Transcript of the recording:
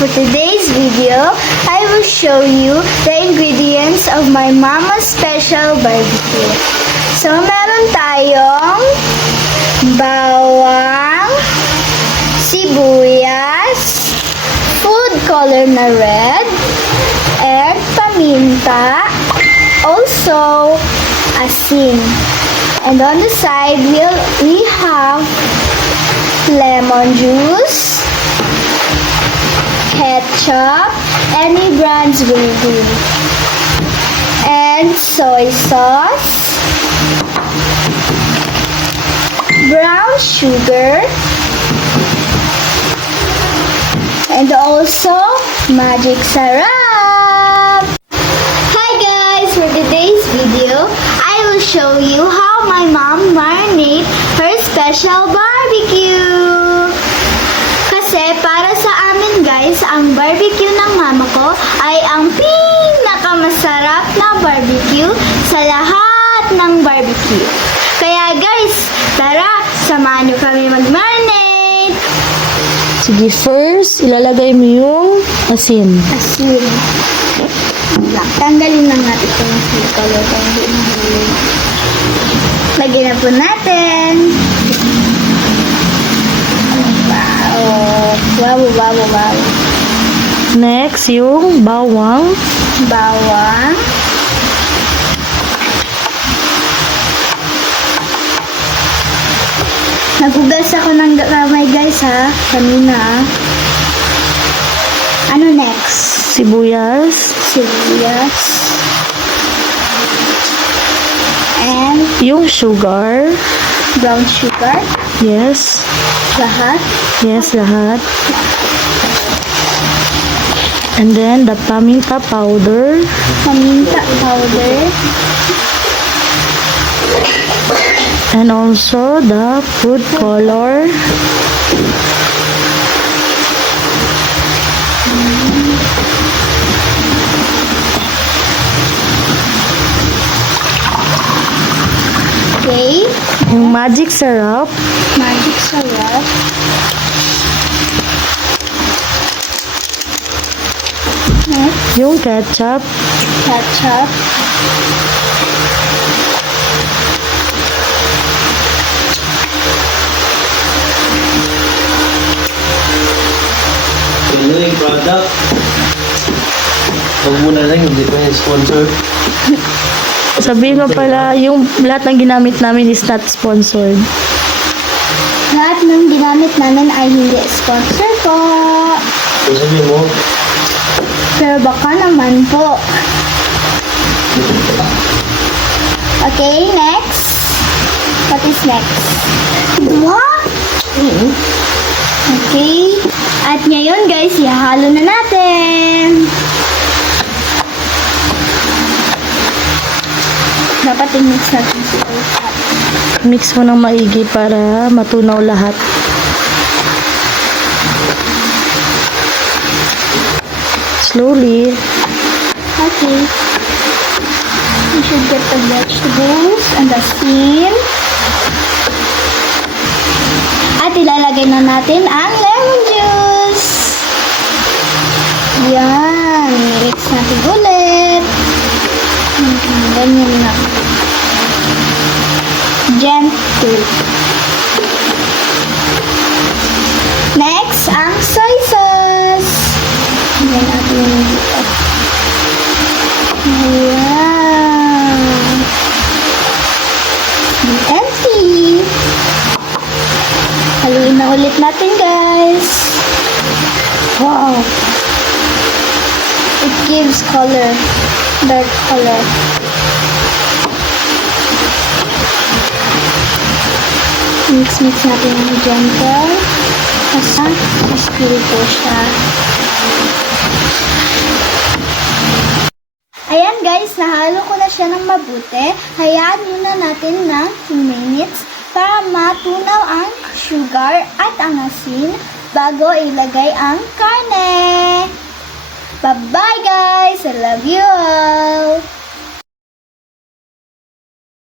For today's video, I will show you the ingredients of my mama's special barbecue. So, meron tayong bawang, sibuyas, food color na red, and paminta, also asin. And on the side, we have lemon juice, ketchup, any brands will do, and soy sauce, brown sugar, and also magic sarap. Hi guys! For today's video, I will show you how my mom marinate her special barbecue. Kasi para sa amin guys, ang barbecue ng mama ko ay ang pinakamasarap na barbecue sa lahat ng barbecue. Kaya guys, tara, samahan niyo kami mag-marinate. Sige, first, ilalagay mo yung asin. Asin. Tanggalin lang natin itong food color kung hindi mahulog. Lagyan na po natin. Wow, wow, wow. Next, yung bawang. Bawang. Nagugas ako ng kamay guys ha, kanina. Ano next? Sibuyas. Sibuyas. And Yung sugar. brown sugar. Yes. Lahat. Yes, lahat. And then, the paminta powder. Paminta powder. And also, the food color. Okay. Yung magic syrup. Magic syrup. Next, Yung ketchup. ketchup. Ano yung product? Huwag mo na lang, hindi pa yung sponsor. Sabihin mo pala, yung lahat ng ginamit namin is not sponsored. Lahat ng ginamit namin ay hindi sponsor po. So sabi mo, Pero baka naman po. Okay, next. What is next? What? Okay. At ngayon guys, ihalo na natin. Dapat i-mix natin sila lahat. Mix mo ng maigi para matunaw lahat. Slowly. Okay. We should get the vegetables and the asin. At ilalagay na natin ang lemon juice. Yan. Mix natin ulit. Ganyan na. Gentle. Next, ang soy sauce. Yan natin dito. Ayan. Empty. Haluin na ulit natin, guys. Wow. It gives color. Dark color. Mix natin ng gentle. Kasi crispy po siya. Ayan guys, nahalo ko na siya ng mabuti. Hayaan muna natin ng 2 minutes para matunaw ang sugar at ang asin bago ilagay ang karne. Bye-bye guys! I love you all!